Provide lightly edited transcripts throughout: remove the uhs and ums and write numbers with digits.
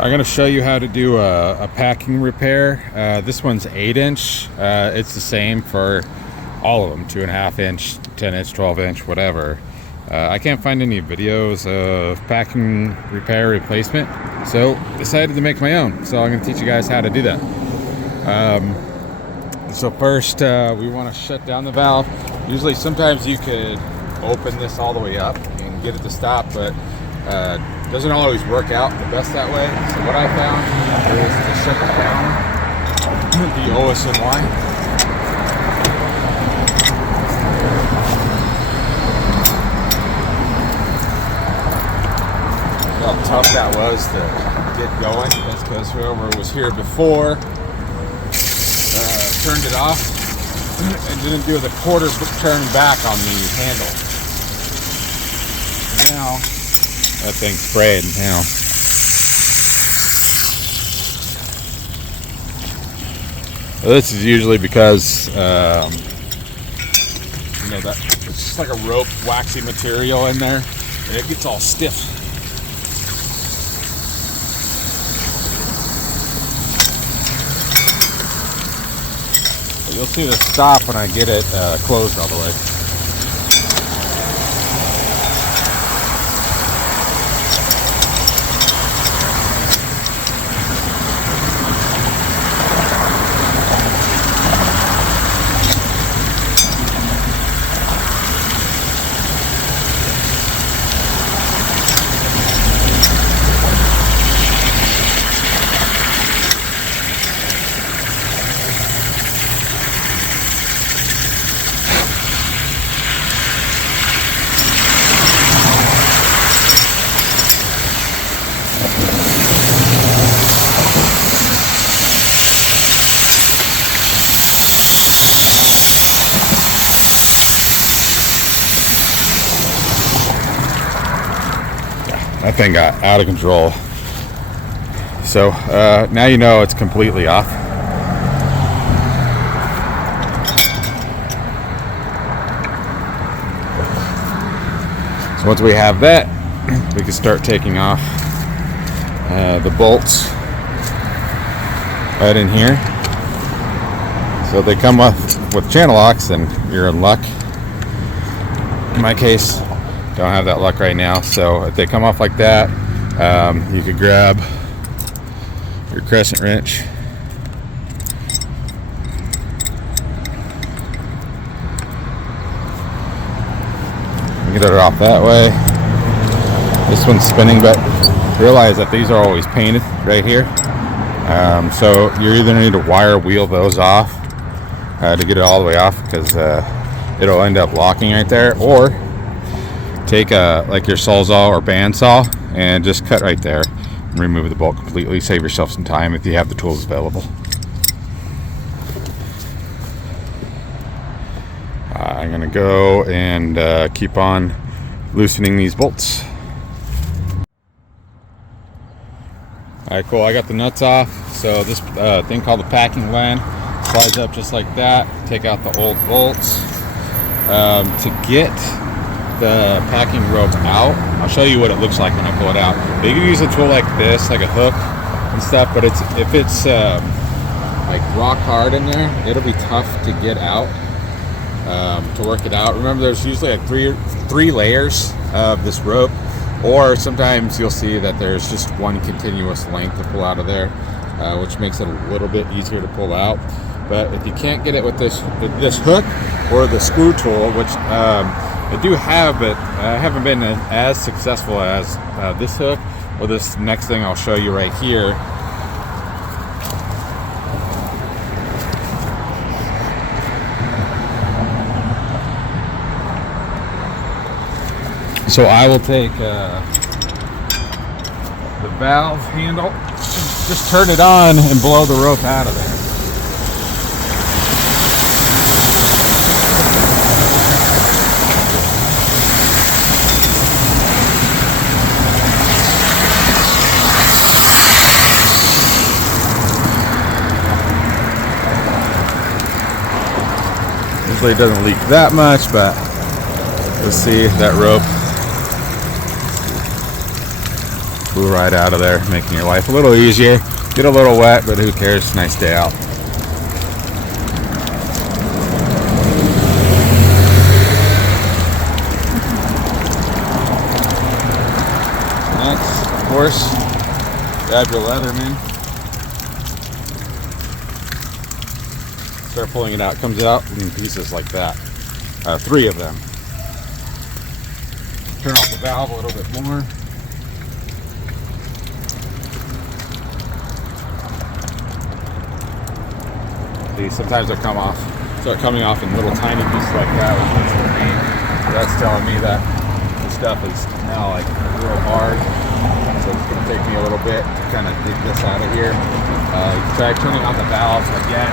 I'm going to show you how to do a packing repair. This one's 8-inch. It's the same for all of them, 2.5-inch, 10-inch, 12-inch, whatever. I can't find any videos of packing repair replacement, so decided to make my own. So I'm going to teach you guys how to do that. So first, we want to shut down the valve. Usually, sometimes you could open this all the way up and get it to stop, but doesn't always work out the best that way. So what I found is to shut down the Os&Y. How tough that was to get going. That's because whoever was here before turned it off and didn't do the quarter turn back on the handle. Now that thing's sprayed now. This is usually because that it's just like a rope, waxy material in there, and it gets all stiff. But you'll see the stop when I get it closed all the way. That thing got out of control. So now you know it's completely off. So once we have that, we can start taking off the bolts right in here. So if they come with channel locks, then you're in luck. In my case, don't have that luck right now. So if they come off like that, you could grab your crescent wrench and get it off that way. This one's spinning, but realize that these are always painted right here. So you're either need to wire wheel those off to get it all the way off, because it'll end up locking right there, or take like your Sawzall or bandsaw and just cut right there and remove the bolt completely. Save yourself some time if you have the tools available. I'm gonna go and keep on loosening these bolts. Alright, cool, I got the nuts off. So this thing called the packing gland slides up just like that. Take out the old bolts. To get the packing rope out, I'll show you what it looks like when I pull it out. You can use a tool like this, like a hook and stuff, but if it's like rock hard in there, it'll be tough to get out, to work it out. Remember, there's usually like three layers of this rope, or sometimes you'll see that there's just one continuous length to pull out of there, which makes it a little bit easier to pull out. But if you can't get it with this hook or the screw tool, which I do have, but I haven't been as successful as this hook or this next thing I'll show you right here. So I will take the valve handle, just turn it on and blow the rope out of there. Usually it doesn't leak that much, but you'll see that rope Flew right out of there, making your life a little easier. Get a little wet, but who cares? It's a nice day out. Next, of course, grab your Leatherman. Start pulling it out. It comes out in pieces like that. 3 of them. Turn off the valve a little bit more. See, sometimes they start coming off in little tiny pieces like that, which makes the pain. So that's telling me that the stuff is now like real hard. So it's going to take me a little bit to kind of dig this out of here. You can try turning on the valves again,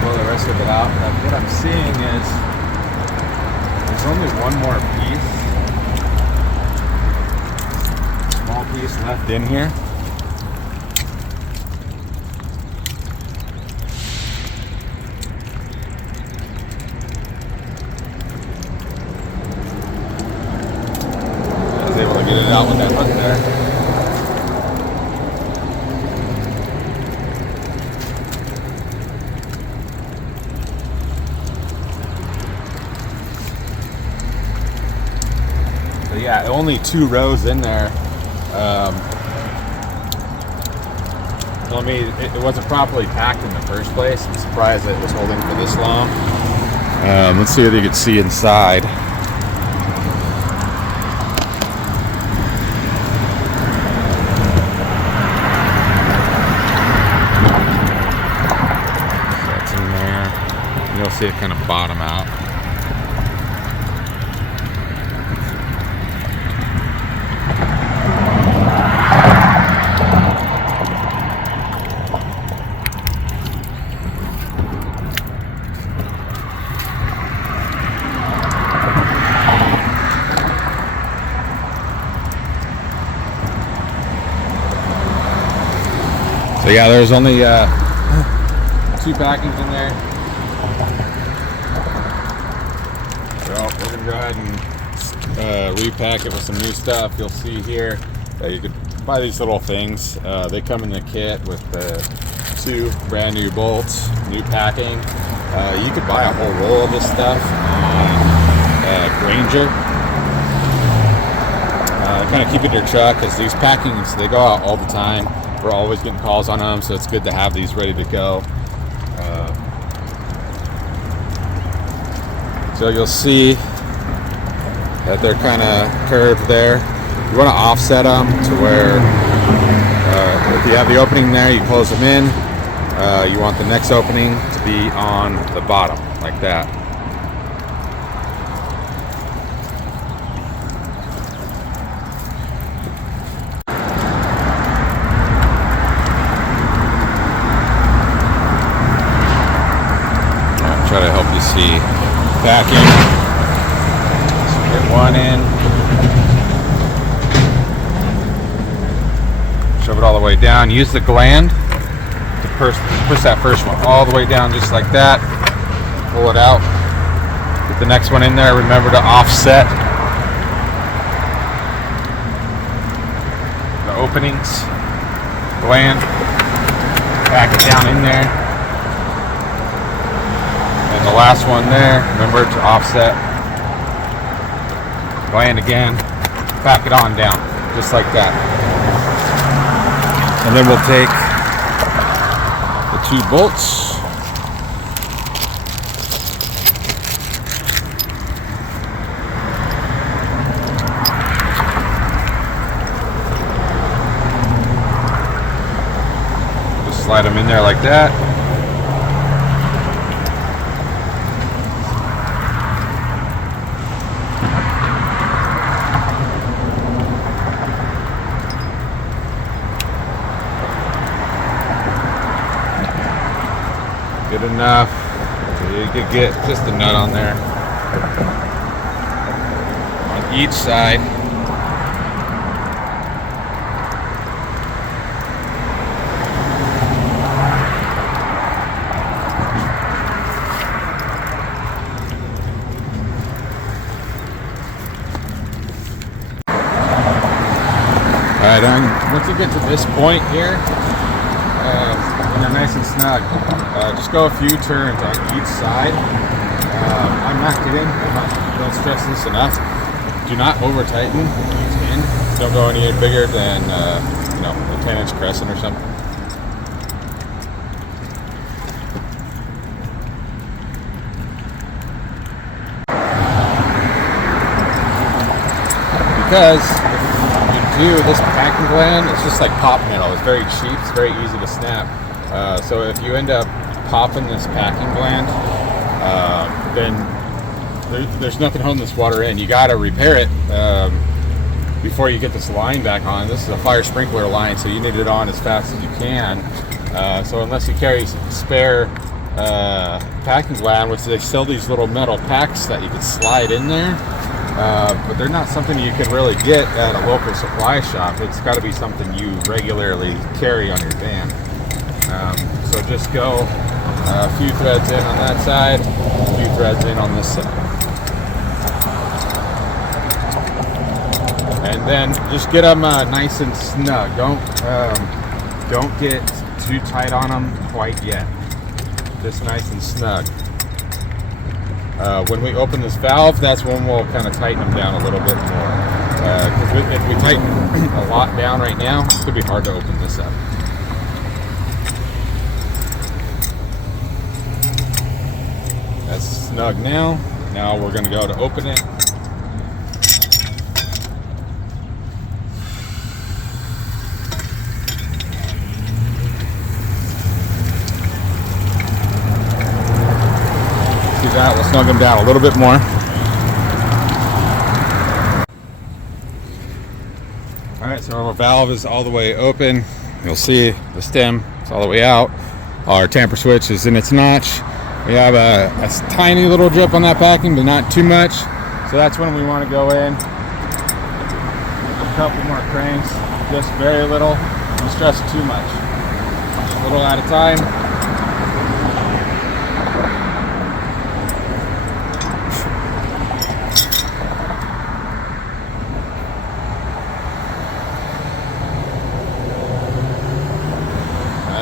blow the rest of it out. But what I'm seeing is there's only one more piece. Small piece left in here. I was able to get it out with that hook there. So yeah, only 2 rows in there. Told me it wasn't properly packed in the first place. I'm surprised it was holding for this long. Let's see what you can see inside. That's in there. You'll see it kind of bottom out. So yeah, there's only 2 packings in there. So we're gonna go ahead and repack it with some new stuff. You'll see here that you could buy these little things. They come in the kit with 2 brand new bolts, new packing. You could buy a whole roll of this stuff on Granger. Kind of keep it in your truck, because these packings, they go out all the time. We're always getting calls on them, so it's good to have these ready to go. So you'll see that they're kind of curved there. You want to offset them to where if you have the opening there, you close them in. You want the next opening to be on the bottom, like that. Try to help you see backing. So get one in. Shove it all the way down. Use the gland to push that first one all the way down, just like that. Pull it out. Get the next one in there. Remember to offset the openings. Gland. Back it down in there. And the last one there, remember to offset. Gland again, back it on down, just like that. And then we'll take the 2 bolts. Just slide them in there like that. Good enough so you could get just a nut on there on each side. Alright, once you get to this point here, when they're nice and snug, just go a few turns on each side. I'm not kidding, don't stress this enough. Do not over tighten each end. Don't go any bigger than a 10-inch crescent or something. Because if you do this packing gland, it's just like pop metal. It's very cheap. It's very easy to snap. So if you end up popping this packing gland, then there's nothing holding this water in. You got to repair it before you get this line back on. This is a fire sprinkler line, so you need it on as fast as you can. So unless you carry spare packing gland, which they sell these little metal packs that you can slide in there. But they're not something you can really get at a local supply shop. It's got to be something you regularly carry on your van. So just go a few threads in on that side, a few threads in on this side. And then just get them nice and snug. Don't get too tight on them quite yet. Just nice and snug. When we open this valve, that's when we'll kind of tighten them down a little bit more. Because if we tighten a lot down right now, it's going to be hard to open this up. That's snug now. Now we're going to go to open it. That will snug them down a little bit more. Alright, so our valve is all the way open. You'll see the stem is all the way out. Our tamper switch is in its notch. We have a tiny little drip on that packing, but not too much. So that's when we want to go in. A couple more cranks, just very little. Don't stress it too much. Just a little at a time.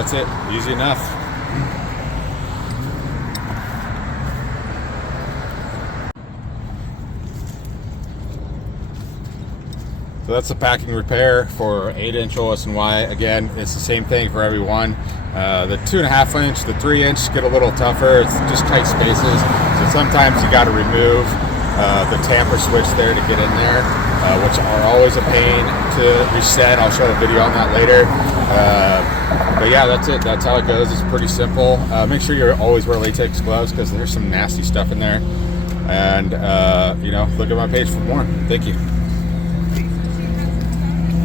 That's it, easy enough. So that's the packing repair for 8-inch Os&Y. Again, it's the same thing for everyone. The 2.5 inch, the 3 inch get a little tougher. It's just tight spaces. So sometimes you got to remove the tamper switch there to get in there, which are always a pain to reset. I'll show a video on that later. But yeah, that's it. That's how it goes. It's pretty simple. Make sure you always wear latex gloves because there's some nasty stuff in there. And, look at my page for more. Thank you.